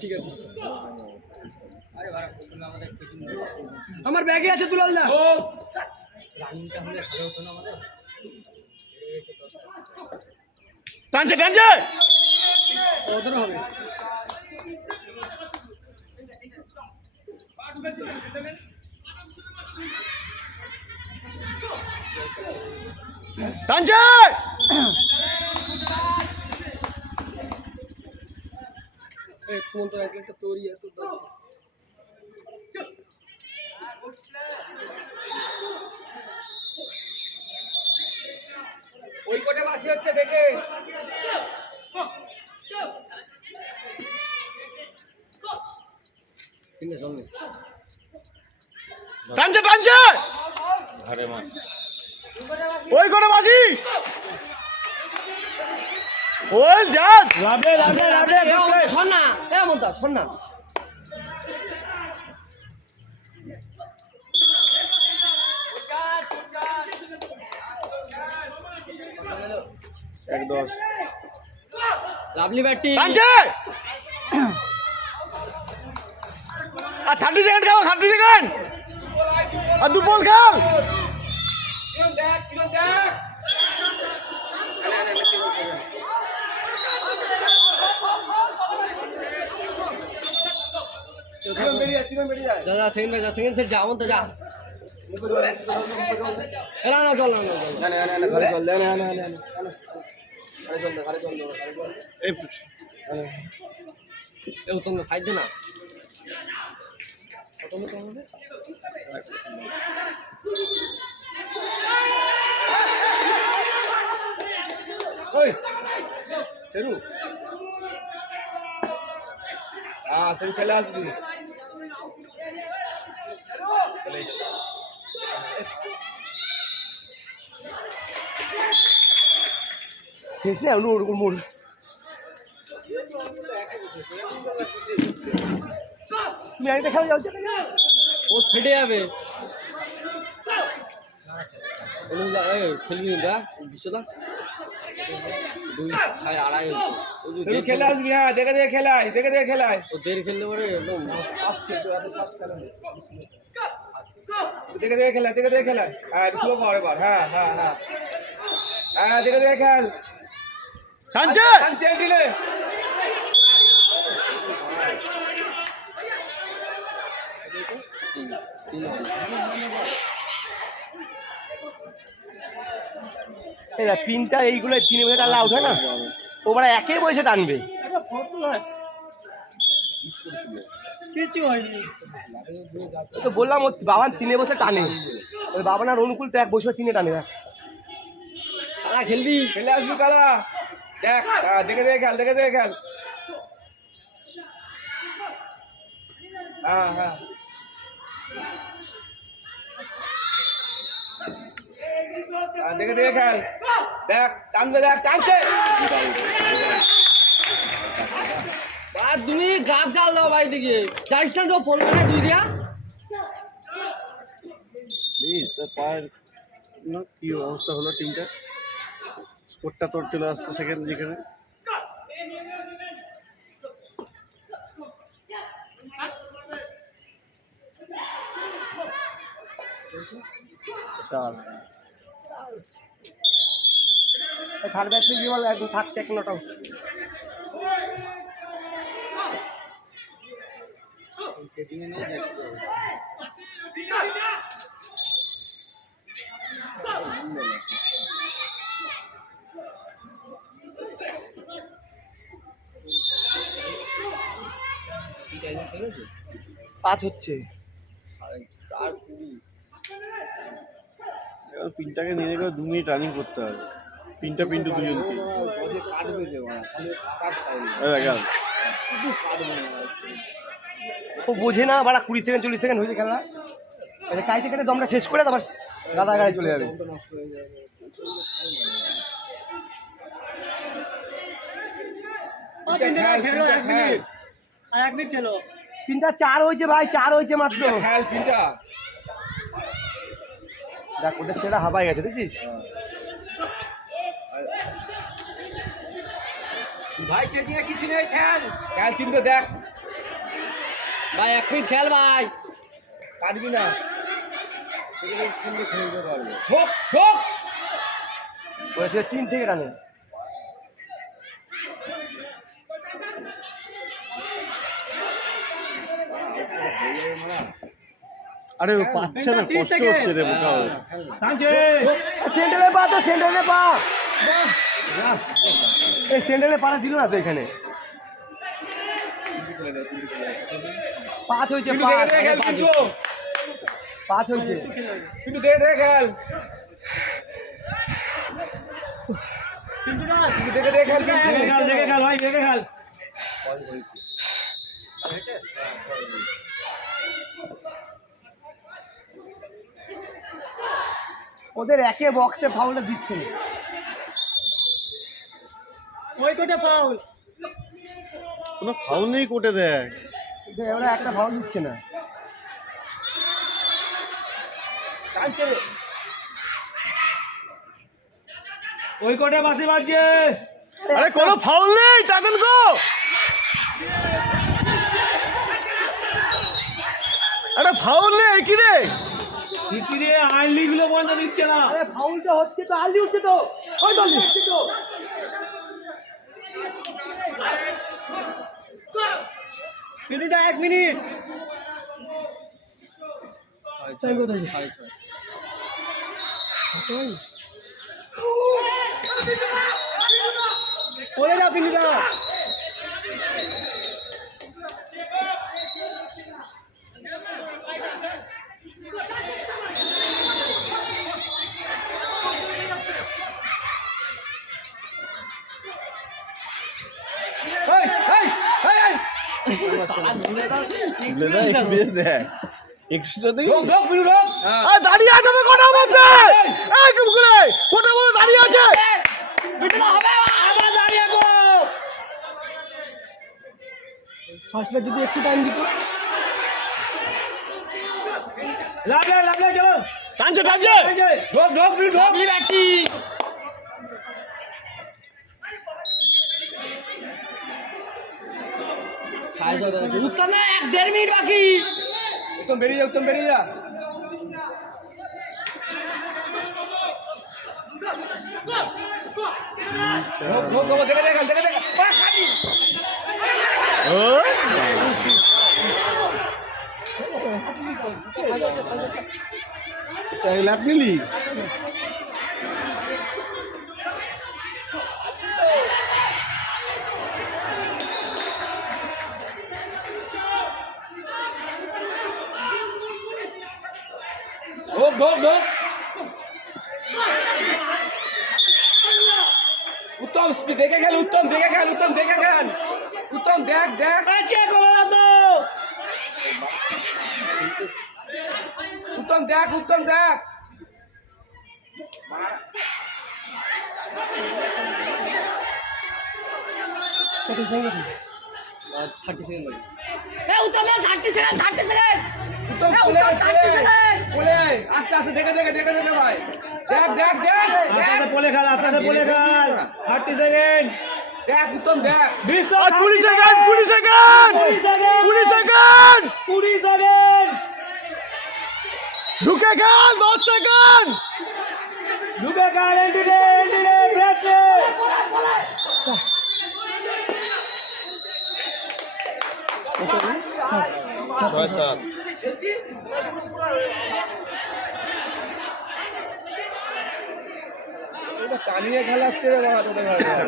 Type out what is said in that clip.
ঠিক আছে আমার ব্যাগে আছে দুলাল দা রানিংটা হলে ভালো হতো না আমাদের টানছে টানছে ওদের হবে টানছে এই সুমন্ত একটা তৈরি এত ওই কোটে বাসি হচ্ছে দেখে টানছে টানছে ঘরে মা ওই করে বাসি ওই যান লাভে লাভে লাভে শোন না এ মন্তা শোন না একদম লাভলি ব্যাটিং টানছে আর 30 সেকেন্ড খাও 30 সেকেন্ড আর দু বল খাও দাদা সেকেন্ড ভাই সেকেন্ড সেট যাও তো যা না না চল না না ঘরে চল না না না ঘরে চল এই এ উত্তম সাইড দে না ওই সেরু সেরু খেলে আসবি খেয়েছি না ওরকম মোড় তুমি একটা খেলা যাও ও ফেটে যাবে খেলবি না বিশ্বদা 2-6-2.5 হয়েছে খেলে আসবি হ্যাঁ দেখে দেখে খেলায় ও দেরি খেললে পরে একদম ফাস্ট খেলতে এত ফাস্ট খেলা দেখে দেখে খেলায় হ্যাঁ স্লো কর এবার হ্যাঁ হ্যাঁ হ্যাঁ হ্যাঁ দেখে দেখে খেল টানছে টানছে দিলে পিনটা এইগুলো 3 বছর টানলে আউট হয় না ওবার একই বয়সে টানবে কিছু হয়নি তো বললাম ও বাবা 3 বছর টানে ওই বাবা না অনুকূল তো 1 বছর 3 টানে না কারা খেলবি খেলে আসবি কারা দেখ দেখে দেখে খেল হ্যাঁ হ্যাঁ দেখে খেল দেখ টানবে দেখ টানছে তুমি গাছ জাল দাও বাড়ি থেকে জানিস না তো ফোন করে 2 দিয়া পায়ের কি অবস্থা হলো টিমটা স্কোরটা তোর চলে আসতো সেকেন্ড যেখানে থার্ড ব্যাটসম্যান কি বল একদম থাকতে এক নট আউট পাঁচ হচ্ছে পিনটাকে নিয়ে গেলে 2 মিনিট রানিং করতে হবে পিনটা পিন্টু দুজনকে ও বোঝে না বাড়া 20 সেকেন্ড 40 সেকেন্ড হয়েছে খেলা কাইটে কেটে দমটা শেষ করে তারপর গাদা গাড়ি চলে যাবে আর 1 মিনিট খেলো পিনটা 4 হয়েছে ভাই 4 হয়েছে মাত্র খেল পিনটা দেখ ওটা ছেড়া হাবাই গেছে দেখছিস ভাই চেঁচিয়ে কিছু নেই, খেল খেল চিন্তা দেখ ভাই 1 মিনিট খেল ভাই, পারবি না হোক হোক বলেছে 3 থেকে টানে। আরে ও পাচ্ছে না, কষ্ট হচ্ছে রে বোকা। সেন্টারে পা, তো সেন্টারে পা, এই সেন্টারে পাড়া দিল না তো এখানে। 5 হয়েছে, 5 হয়েছে কিন্তু দেখে দেখে খেল দেখে দেখে খেল দেখে খেল ভাই দেখে খেল। ওদের একে বক্সে ফাউলটা দিচ্ছে না, ওই কোটে ফাউল, কোনো ফাউল নেই কোটে দেয়, ওরা একটা ফাউল দিচ্ছে না। ওই কোটে বাসি বাজছে, আরে কোনো ফাউল নেই টাকন গো। আরে ফাউল নেই কি রে, কি রে আইলি গুলো বন্ধ দিচ্ছে না। আরে ফাউলটা হচ্ছে তো, আলি উঠছে তো, ওই তো আলি উঠছে তো। মিনিটটা 1 মিনিট। বলে যা পিনিটা, দাঁড়িয়ে আছে তো কোটার মধ্যে, এই কুকুরে কোটার মধ্যে দাঁড়িয়ে আছে। ফার্স্টে যদি একটু টাইম দিত, লাগে লাগে চলো টানছে টানছে, ঢোক ঢোক ঢোক রাখি উত্তর না, 1-1.5 মিনিট বাকি। উত্তম বেরিয়ে যা, উত্তম বেরিয়ে যা। ঢোক ঢোক ঢোক দেখে দেখে দেখে দেখে তাই ল্যাপ নিলি। ঢোক ঢোক ঢোক উত্তম দেখে খেল, উত্তম দেখে খেল, উত্তম দেখে খেল, উত্তম দেখ দেখ উত্তম দেখ, উত্তম দেখ। উত্তম কোলে কোলে আস্তে আস্তে দেখে দেখে দেখে দেখে ভাই দেখ দেখ দেখ দেখ বলে খেল, আস্তে বলে খেল, 30 সেকেন্ড। দেখ উত্তম দেখ 20 সেকেন্ড 20 সেকেন্ড 20 সেকেন্ড 20 সেকেন্ড ঢুকে খেল 10 সেকেন্ড ঢুকে খেল, এন্ডিলে প্রেস নে। টানিয়ে খেলাচ্ছে রে বাবা তোদের ঘরে।